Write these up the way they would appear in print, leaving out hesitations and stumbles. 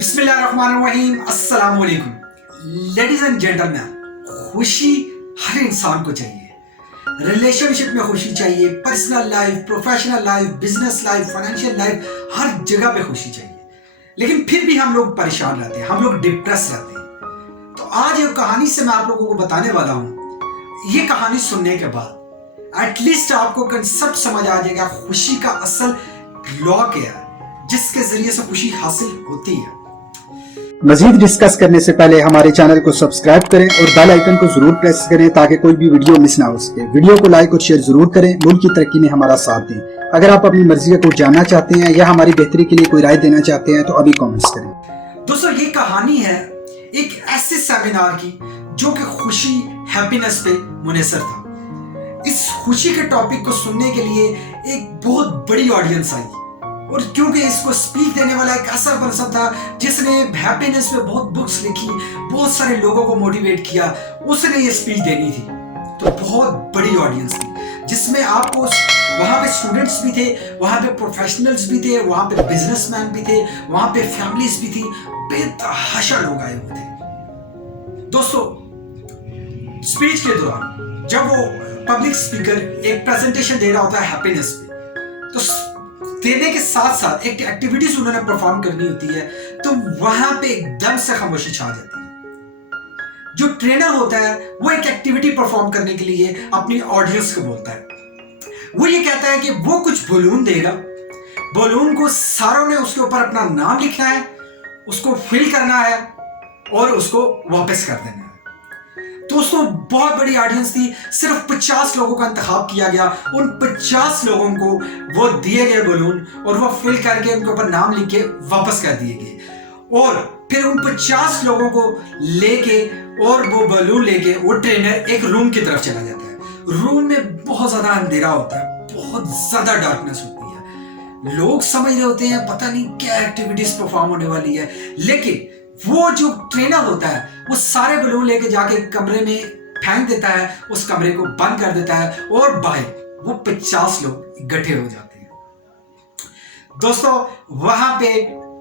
बिस्मिल्लाहिर्रहमानिर्रहीम, अस्सलाम वालेकुम। लेडीज एंड जेंटलमैन, खुशी हर इंसान को चाहिए। रिलेशनशिप में खुशी चाहिए, personal life, professional life, business life, financial life, हर जगह पे खुशी चाहिए। लेकिन फिर भी हम लोग परेशान रहते हैं, हम लोग डिप्रेस रहते हैं। तो आज एक कहानी से मैं आप लोगों को बताने वाला हूं। ये कहानी सुनने के बाद एटलीस्ट आपको कंसेप्ट समझ आ जाएगा खुशी का असल लॉ क्या है, जिसके जरिए से खुशी हासिल होती है। मजीद डिस्कस करने से पहले हमारे चैनल को सब्सक्राइब करें और बेल आइकन को जरूर प्रेस करें ताकि कोई भी वीडियो मिस ना हो सके। वीडियो को लाइक और शेयर जरूर करें। मुल्क की तरक्की में हमारा साथ दें। अगर आप अपनी मर्जी का कुछ जानना चाहते हैं या हमारी बेहतरी के लिए कोई राय देना चाहते हैं तो अभी कमेंट्स करें। दोस्तों, ये कहानी है एक ऐसे सेमिनार की जो कि खुशी, हैप्पीनेस पे मुनहसर था। इस खुशी के टॉपिक को सुनने के लिए एक बहुत बड़ी ऑडियंस आई, और क्योंकि इसको स्पीच देने वाला एक ऐसा पर्सन था जिसने हैप्पीनेस पे बहुत बुक्स लिखी, बहुत सारे लोगों को मोटिवेट किया, उसने ये स्पीच देनी थी। तो बहुत बड़ी ऑडियंस थी जिसमें आपको वहां पे स्टूडेंट्स भी थे, वहां पे प्रोफेशनल्स भी थे, वहां पे बिजनेसमैन भी थे, वहां पे फैमिलीज भी थी, बेतहाशा लोग आए हुए थे। दोस्तों, स्पीच के दौरान जब वो पब्लिक स्पीकर एक प्रेजेंटेशन दे रहा होता है हैप्पीनेस पे, तो देने के साथ साथ एक एक्टिविटीज उन्होंने परफॉर्म करनी होती है, तो वहां पे एकदम से खामोशी छा जाती है। जो ट्रेनर होता है वो एक एक्टिविटी परफॉर्म करने के लिए अपनी ऑडियंस को बोलता है। वो ये कहता है कि वो कुछ बलून देगा, बलून को सारों ने उसके ऊपर अपना नाम लिखना है, उसको फिल करना है और उसको वापस कर देना है। दोस्तों, बहुत बड़ी ऑडियंस थी, सिर्फ 50 लोगों का इंतखाब किया गया। उन 50 लोगों को वो दिए गए बलून और वो फिल करके उनके ऊपर नाम लिख के वापस कर दिए गए। और फिर उन 50 लोगों को लेके और वो बलून लेके वो ट्रेनर एक रूम की तरफ चला जाता है। रूम में बहुत ज्यादा अंधेरा होता है, बहुत ज्यादा डार्कनेस होती है। लोग समझ रहे होते हैं पता नहीं क्या एक्टिविटीज परफॉर्म होने वाली है, लेकिन वो जो ट्रेनर होता है वो सारे बलून लेके जाके कमरे में फेंक देता है, उस कमरे को बंद कर देता है और बाहर वो 50 लोग इकट्ठे हो जाते हैं। दोस्तों, वहां पे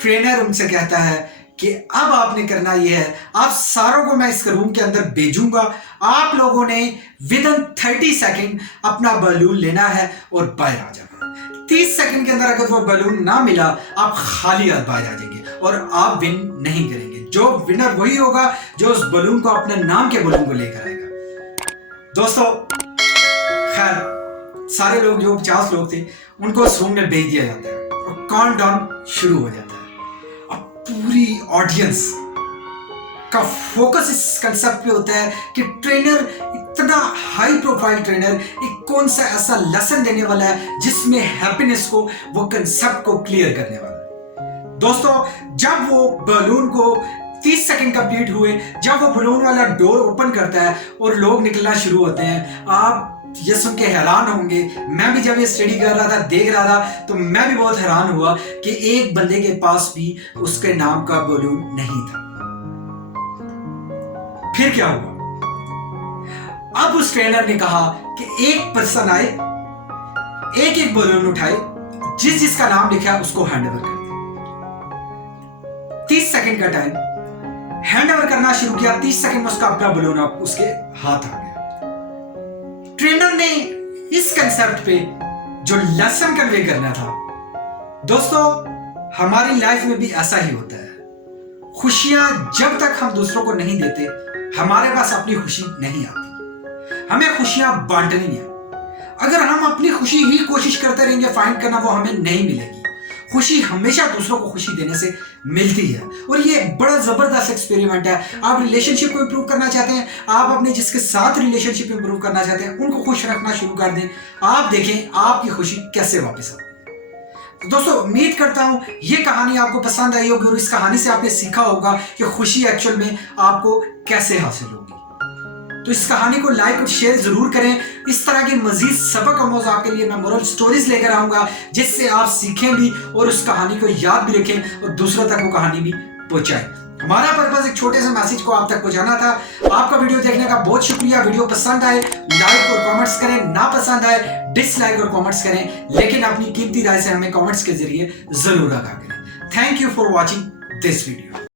ट्रेनर उनसे कहता है कि अब आपने करना यह है, आप सारों को मैं इस रूम के अंदर भेजूंगा, आप लोगों ने विद इन 30 सेकेंड अपना बलून लेना है और बाहर आ जाना है। 30 सेकंड के अंदर अगर वो बलून ना मिला, आप खाली हाथ बाहर आ जाएंगे और आप विन नहीं करेंगे। जो विनर वही होगा जो उस बलून को, अपने नाम के बलून को लेकर आएगा। दोस्तों, खैर सारे लोग जो 50 लोग थे उनको उस रूम में भेज दिया जाता है और काउंटडाउन शुरू हो जाता है। अब पूरी ऑडियंस का फोकस इस कंसेप्ट पे होता है कि ट्रेनर, इतना हाई प्रोफाइल ट्रेनर, एक कौन सा ऐसा लेसन देने वाला है जिसमें हैप्पीनेस को, वो कंसेप्ट को क्लियर करने वाला है। दोस्तों, जब वो बलून को 30 सेकंड कंप्लीट हुए, जब वो बलून वाला डोर ओपन करता है और लोग निकलना शुरू होते हैं, आप ये सुन के हैरान होंगे। मैं भी जब ये स्टडी कर रहा था, देख रहा था, तो मैं भी बहुत हैरान हुआ कि एक बंदे के पास भी उसके नाम का बलून नहीं था। फिर क्या हुआ? अब उस ट्रेनर ने कहा कि एक पर्सन आए, एक एक बलून उठाए, जिस जिसका नाम लिखा है उसको हैंड ओवर कर दे। 30 सेकंड का टाइम, हैंड ओवर करना शुरू किया। 30 सेकंड में उसका अपना बलून उसके हाथ आ गया। ट्रेनर ने इस कंसेप्ट पे जो लेसन कन्वे करना था, दोस्तों हमारी लाइफ में भी ऐसा ही होता है। खुशियां जब तक हम दूसरों को नहीं देते, हमारे पास अपनी खुशी नहीं आती। हमें खुशियां बांटनी है। अगर हम अपनी खुशी ही कोशिश करते रहेंगे फाइंड करना, वो हमें नहीं मिलेगी। खुशी हमेशा दूसरों को खुशी देने से मिलती है, और ये बड़ा जबरदस्त एक्सपेरिमेंट है। आप रिलेशनशिप को इंप्रूव करना चाहते हैं, आप अपने जिसके साथ रिलेशनशिप इंप्रूव करना चाहते हैं, उनको खुश रखना शुरू कर दें। आप देखें आपकी खुशी कैसे वापस आती है। तो दोस्तों, उम्मीद करता हूं ये कहानी आपको पसंद आई होगी और इस कहानी से आपने सीखा होगा कि खुशी एक्चुअल में आपको कैसे हासिल होगी। तो इस कहानी को लाइक और शेयर जरूर करें। इस तरह के मजीद सबक आमोज आपके लिए मैं मोरल स्टोरीज लेकर आऊंगा, जिससे आप सीखें भी और उस कहानी को याद भी रखें और दूसरों तक वो कहानी भी पहुंचाएं। हमारा पर्पस एक छोटे से मैसेज को आप तक पहुंचाना था। आपका वीडियो देखने का बहुत शुक्रिया। वीडियो पसंद आए लाइक और कमेंट्स करें, ना पसंद आए डिसलाइक और कमेंट्स करें, लेकिन अपनी कीमती राय से हमें कमेंट्स के जरिए जरूर आगाह करें। Thank you for watching. this video.